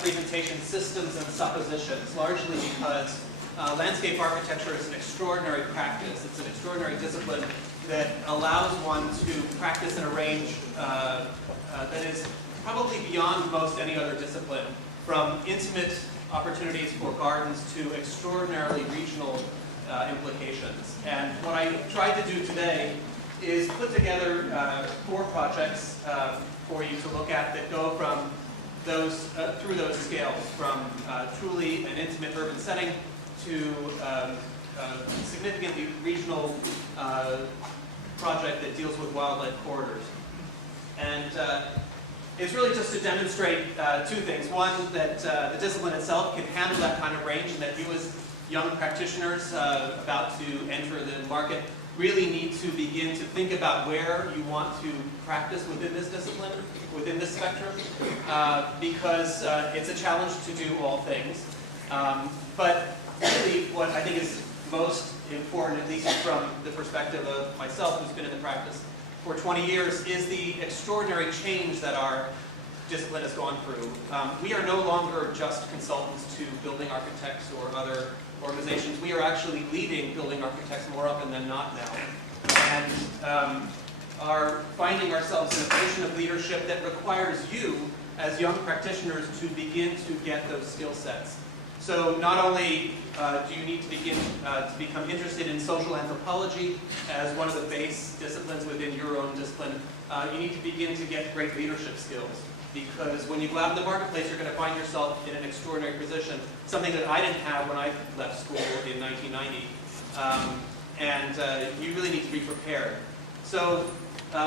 presentation, systems and suppositions, largely because landscape architecture is an extraordinary practice. It's an extraordinary discipline that allows one to practice in a range that is probably beyond most any other discipline, from intimate opportunities for gardens to extraordinarily regional implications. And what I tried to do today is put together 4 projects for you to look at that go from those through those scales, from truly an intimate urban setting to significantly regional project that deals with wildlife corridors. And it's really just to demonstrate 2 things. One, that the discipline itself can handle that kind of range, and that you as young practitioners about to enter the market really need to begin to think about where you want to practice within this discipline, within this spectrum, because it's a challenge to do all things. But really what I think is most important, at least from the perspective of myself who's been in the practice for 20 years, is the extraordinary change that our discipline has gone through. We are no longer just consultants to building architects or other organizations. We are actually leading building architects more often than not now, and are finding ourselves in a position of leadership that requires you as young practitioners to begin to get those skill sets. So not only do you need to begin to become interested in social anthropology as one of the base disciplines within your own discipline, you need to begin to get great leadership skills. Because when you go out in the marketplace, you're going to find yourself in an extraordinary position, something that I didn't have when I left school in 1990. You really need to be prepared. So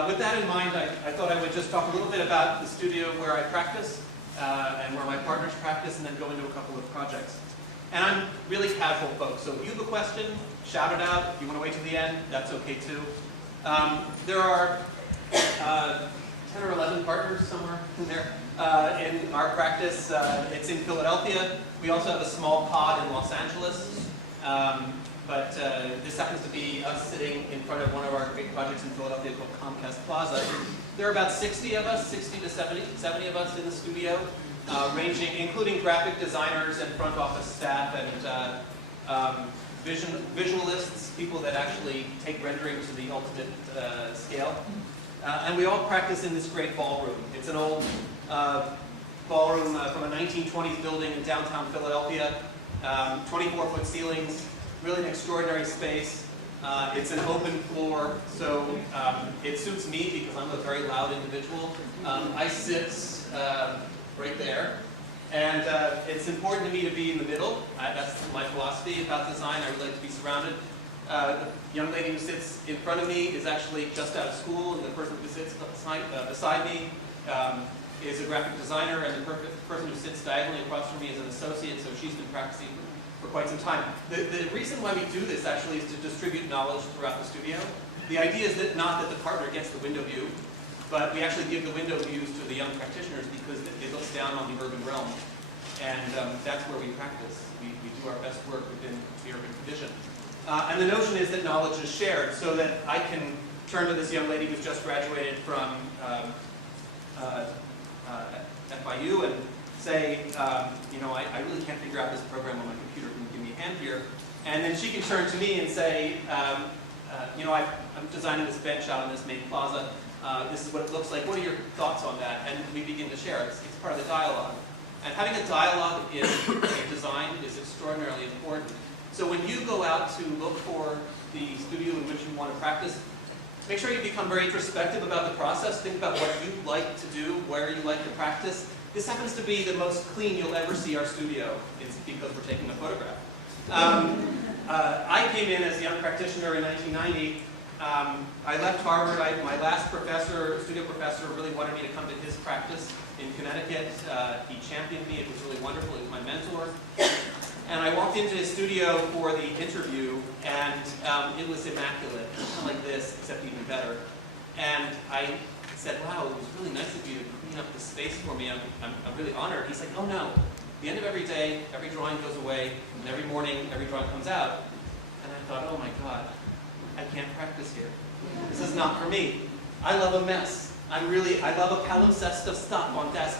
with that in mind, I thought I would just talk a little bit about the studio where I practice and where my partners practice, and then go into a couple of projects. And I'm really casual, folks, so if you have a question, shout it out. If you want to wait till the end, that's okay too. There are 10 or 11 partners somewhere in there in our practice. It's in Philadelphia. We also have a small pod in Los Angeles. But this happens to be us sitting in front of one of our big projects in Philadelphia called Comcast Plaza. There are about 60 of us, 60 to 70 of us in the studio, ranging, including graphic designers and front office staff and visualists, people that actually take rendering to the ultimate scale. And we all practice in this great ballroom. It's an old ballroom from a 1920s building in downtown Philadelphia, 24-foot ceilings, really an extraordinary space. It's an open floor, so it suits me because I'm a very loud individual. I sit right there, and it's important to me to be in the middle. That's my philosophy about design. I really like to be surrounded. The young lady who sits in front of me is actually just out of school, and the person who sits beside me is a graphic designer, and the person who sits diagonally across from me is an associate, so she's been practicing for quite some time. The reason why we do this actually is to distribute knowledge throughout the studio. The idea is that not that the partner gets the window view, but we actually give the window views to the young practitioners because it looks down on the urban realm. And that's where we practice. We do our best work within the urban condition. And the notion is that knowledge is shared, so that I can turn to this young lady who's just graduated from FIU and say, I really can't figure out this program on my computer. Can you give me a hand here? And then she can turn to me and say, I'm designing this bench out on this main plaza. This is what it looks like. What are your thoughts on that? And we begin to share. It's part of the dialogue. And having a dialogue in design is extraordinarily important. So when you go out to look for the studio in which you want to practice, make sure you become very introspective about the process. Think about what you like to do, where you like to practice. This happens to be the most clean you'll ever see our studio. It's because we're taking a photograph. I came in as a young practitioner in 1990. I left Harvard. My last studio professor, really wanted me to come to his practice in Connecticut. He championed me. It was really wonderful. He was my mentor. And I walked into his studio for the interview, and it was immaculate. Kind of like this, except even better. And I said, wow, it was really nice of you to clean up the space for me. I'm really honored. He's like, oh no. At the end of every day, every drawing goes away, and every morning, every drawing comes out. And I thought, oh my God, I can't practice here. This is not for me. I love a mess. I love a palimpsest of stuff on desk.